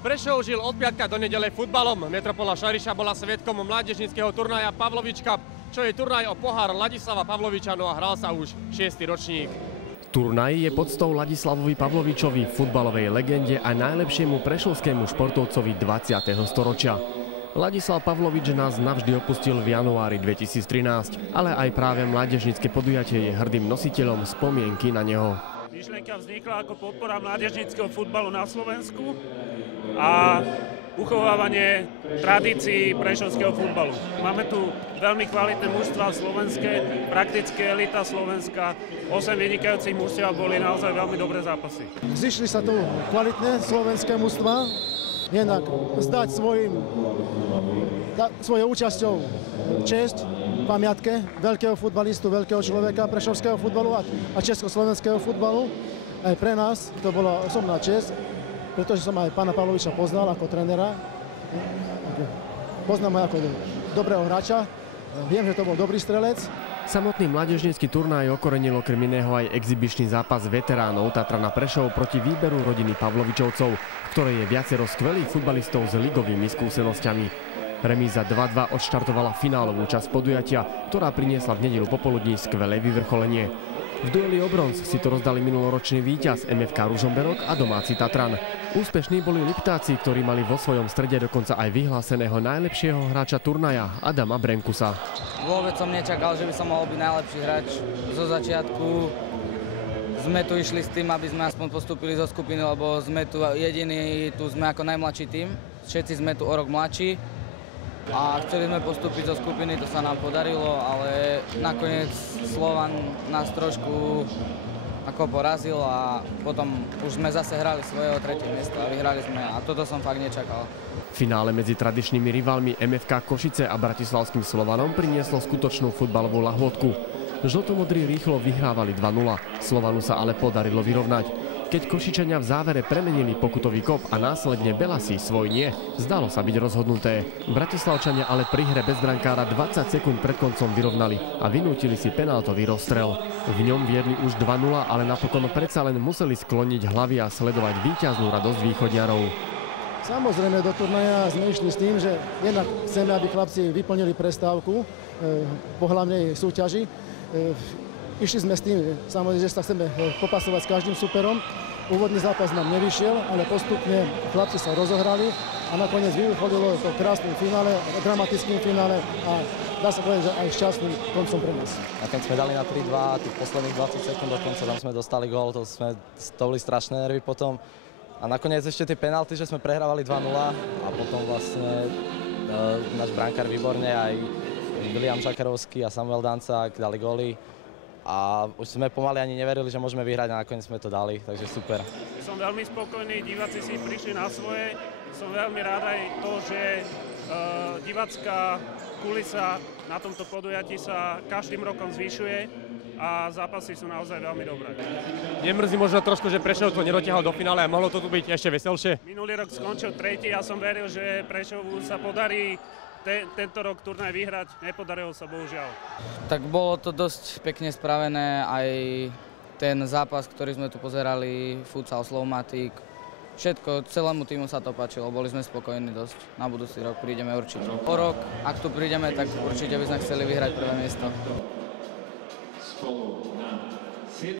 Prešov žil od piatka do nedele futbalom. Metropola Šariša bola svedkom mládežníckeho turnaja Pavlovič Cup, čo je turnaj o pohár Ladislava Pavloviča, no a hral sa už 6. ročník. Turnaj je poctou Ladislavovi Pavlovičovi, futbalovej legende a najlepšiemu prešovskému športovcovi 20. storočia. Ladislav Pavlovič nás navždy opustil v januári 2013, ale aj práve mládežnícke podujatie je hrdým nositeľom spomienky na neho. Myšlienka vznikla ako podpora mládežníckeho futbalu na Slovensku a uchovávanie tradícií prešovského futbalu. Máme tu veľmi kvalitné mužstvá slovenské, prakticky elita Slovenska. 8 vynikajúcich mužstiev boli naozaj veľmi dobré zápasy. Zišli sa tu kvalitné slovenské mužstvá, jednak zdať svojou účasťou česť pamiatke veľkého futbalistu, veľkého človeka prešovského futbalu a československého futbalu. Aj pre nás to bola osobná česť, pretože som aj pána Pavloviča poznal ako trénera. Poznám ho ako dobrého hráča. Viem, že to bol dobrý strelec. Samotný mládežnícky turnaj okorenil okrem iného aj exibičný zápas veteránov Tatrana Prešov proti výberu rodiny Pavlovičovcov, v ktorej je viacero skvelých futbalistov s ligovými skúsenosťami. Remíza 2-2 odštartovala finálovú časť podujatia, ktorá priniesla v nedeľu popoludní skvelé vyvrcholenie. V dueli o bronz si to rozdali minuloročný víťaz MFK Ružomberok a domáci Tatran. Úspešní boli Liptáci, ktorí mali vo svojom strede dokonca aj vyhláseného najlepšieho hráča turnaja Adama Brenkusa. Vôbec som nečakal, že by som mohol byť najlepší hráč zo začiatku. Sme tu išli s tým, aby sme aspoň postúpili zo skupiny, lebo sme tu jediní, tu sme ako najmladší tým. Všetci sme tu o rok mladší. A chceli sme postúpiť zo skupiny, to sa nám podarilo, ale nakoniec Slovan nás trošku ako porazil a potom už sme zase hrali svojeho 3. miesto a vyhrali sme a toto som fakt nečakal. Finále medzi tradičnými rivalmi MFK Košice a bratislavským Slovanom prinieslo skutočnú futbalovú lahôdku. Žltomodrí rýchlo vyhrávali 2-0, Slovanu sa ale podarilo vyrovnať. Keď Košičania v závere premenili pokutový kop a následne Belasi svoj nie, zdalo sa byť rozhodnuté. Bratislavčania ale pri hre bez brankára 20 sekúnd pred koncom vyrovnali a vynútili si penáltový rozstrel. V ňom viedli už 2-0, ale napokon predsa len museli skloniť hlavy a sledovať víťaznú radosť východňarov. Samozrejme do turnaja sme išli s tým, že jednak chceme, aby chlapci vyplnili prestávku po hlavnej súťaži. Išli sme s tým, samozrejme, že sa chceme popasovať s každým superom. Úvodný zápas nám nevyšiel, ale postupne chlapci sa rozohrali a nakoniec vyvrcholilo to krásnym finále, dramatickým finále a dá sa povedať, že aj šťastným koncom pre nás. A keď sme dali na 3-2, tých posledných 20 sekúnd dokonca, tam sme dostali gól, to boli strašné nervy potom. A nakoniec ešte tie penalty, že sme prehrávali 2-0 a potom vlastne náš brankár výborne, aj William Žakarovský a Samuel Dancák dali góly. A už sme pomaly ani neverili, že môžeme vyhrať a nakoniec sme to dali, takže super. Som veľmi spokojný, diváci si prišli na svoje. Som veľmi rád aj to, že divácka kulisa na tomto podujatí sa každým rokom zvyšuje a zápasy sú naozaj veľmi dobré. Nemrzí možno trošku, že Prešov to nedotiahol do finále a mohlo to tu byť ešte veselšie? Minulý rok skončil 3. Ja som veril, že Prešovu sa podarí tento rok turnaj vyhrať, nepodarilo sa bohužiaľ. Tak bolo to dosť pekne spravené, aj ten zápas, ktorý sme tu pozerali, futsal, Slovmatik, všetko, celému týmu sa to páčilo, boli sme spokojní dosť. Na budúci rok prídeme určite. O rok, ak tu prídeme, tak určite by sme chceli vyhrať prvé miesto.